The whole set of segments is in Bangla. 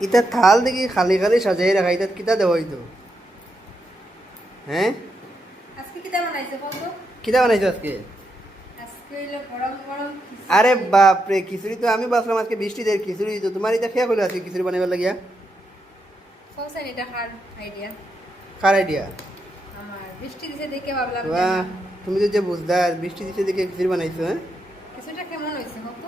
ইতা থাল দেখি খালি খালি সাজাই রাখা, ইতা কিতা দেওয়া হইতো? হ্যাঁ, আজকে কিটা বানাইছে বলতো? কিতা বানাইছো আজকে? আজকে হইলো গরম গরম খিচুড়ি। আরে বাপরে, খিচুড়ি তো আমি বাসলাম আজকে বৃষ্টি দেয় খিচুড়ি, তো তোমার এটা খেয়া হলো আজকে খিচুড়ি বানাবার লাগিয়া? বলছেন এটা কার আইডিয়া? কার আইডিয়া? আমার বৃষ্টি দিছে দেখে ভাবলাম যে বাহ, না, তুমি তো যে বুঝদার, বৃষ্টি দিচ্ছে দেখে খিচুড়ি বানাইছো। হ্যাঁ, কিছুটা কেমন হয়েছে বলতো?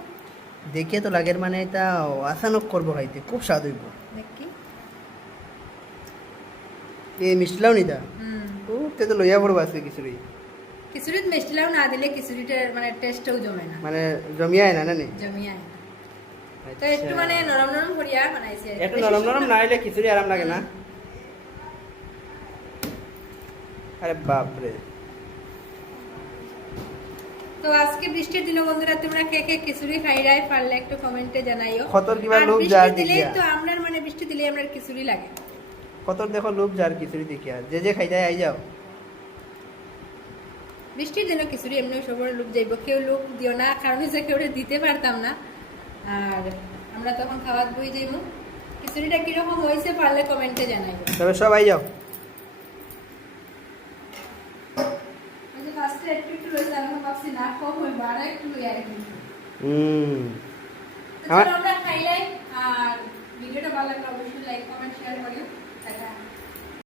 দেখে তো লাগের মানে এটা আসানক করবো খাইতে, খুব স্বাদ হইব। দেখি। এই মিষ্টি লাও নিতা? হুম। ও, তে তো লইয়া পড়বো আজকে খিচুড়ি। খিচুড়িতে মিষ্টিলাও না দিলে খিচুড়িটার মানে টেস্টটাও জমে না, মানে জমিয়ায় না নানি? জমিয়ে আয় না। তো একটু মানে নরম নরম করিয়া বানাইছে আর কি। একটু বেশি নরম নরম শুকনা- না হইলে খিচুড়ি আরাম লাগে না। আরে বাপরে, তো আজকে বৃষ্টির দিনে বন্ধুরা তোমরা কে কে খিচুড়ি খাইরাই পারলে একটু কমেন্টে জানাইও। কতর কিবা আর লোভ বৃষ্টি যার দিলেই দেখিয়া, তো আমরার মানে বৃষ্টি দিলেই আমরা খিচুড়ি লাগে। কতর দেখো লোভ যার খিচুড়ি দেখিয়া, যে যে খাই যায় আই যাও। বৃষ্টির দিনে খিচুড়ি এমনি সবার লোক যাইব, কেউ লোক দিও না, কারণ হচ্ছে কেউ দিতে পারতাম না। আর আমরা তখন খাওয়াত বই যাইব। খিচুড়িটা কিরকম হয়েছে পারলে কমেন্টে জানাইও। তবে সব আই যাও। ওই যে ফার্স্টে একটু একটু রয়েছে, আমি ভাবছি না কম হইব, আর একটু লই আর কি। হুম, তো চলো আমরা খাইলাই। আর ভিডিওটা ভালো লাগলে অবশ্যই লাইক কমেন্ট শেয়ার করিও। টাটা।